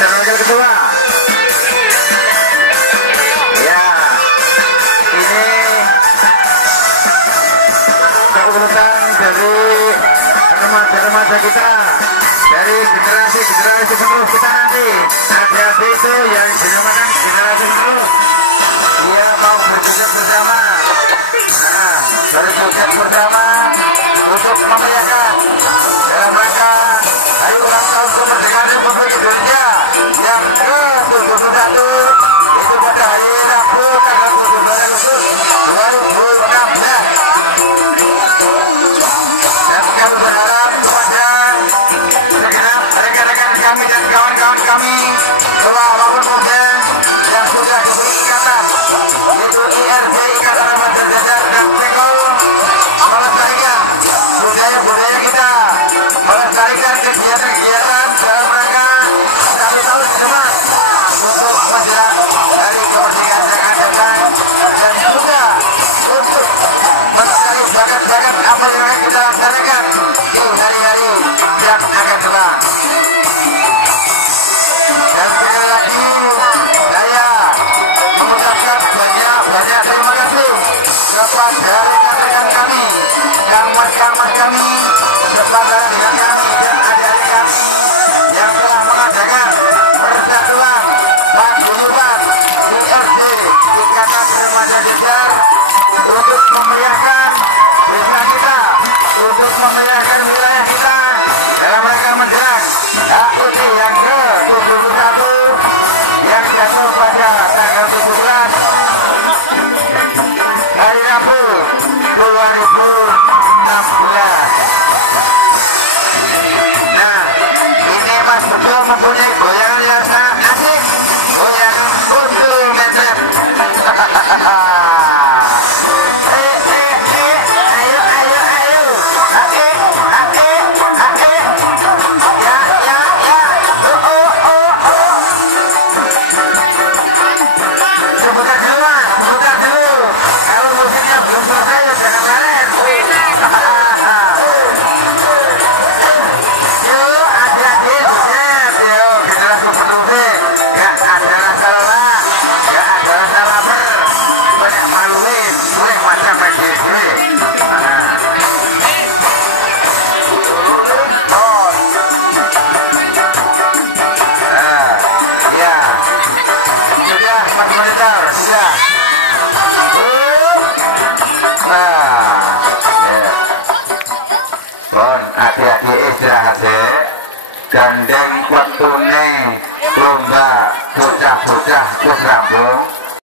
dan wakil ketua. Ya, ini keunggulan dari remaja-remaja kita, dari generasi penerus kita nanti. Adik-adik itu yang dinamakan generasi penerus. Dia mau berjoget bersama. Nah, berjoget bersama untuk memeriahkan dalam rangka Hari Ulang Tahun Kemerdekaan Republik Indonesia yang ke-71 itu pada hari Rabu tanggal 17 Agustus 2016. Dan kami berharap kepada segenap rekan-rekan kami dan kawan-kawan kami tua maupun muda yang sudah diberi ikatan, yaitu IRB Ikatan Remaja Jajar dan Tengkol, melestarikan budaya-budaya kita, melestarikan kegiatan-kegiatan dalam rangka 1 tahun ke depan untuk menjelang Hari Kemerdekaan yang akan datang, dan juga untuk melestarikan bakat-bakat apa yang akan kita laksanakan di hari-hari yang akan datang. Dan sekali lagi saya mengucapkan banyak terima kasih kepada rekan-rekan kami, kang-mas kami, sepantaran dengan kami dan adik-adik kami yang telah mengadakan persatuan paguyuban IRD Ikatan Remaja Jajar untuk memeriahkan desa kita, untuk memeriahkan wilayah kita dalam rangka menjelang HUT yang ke-71 yang jatuh pada tanggal 17 hari Rabu 2016. Nah, ini Mas Bejo mempunyai goyangan yang sangat asik, goyangan untuk meter. Adik-adik istirahat gandeng wektune lomba bocah-bocah wis rampung.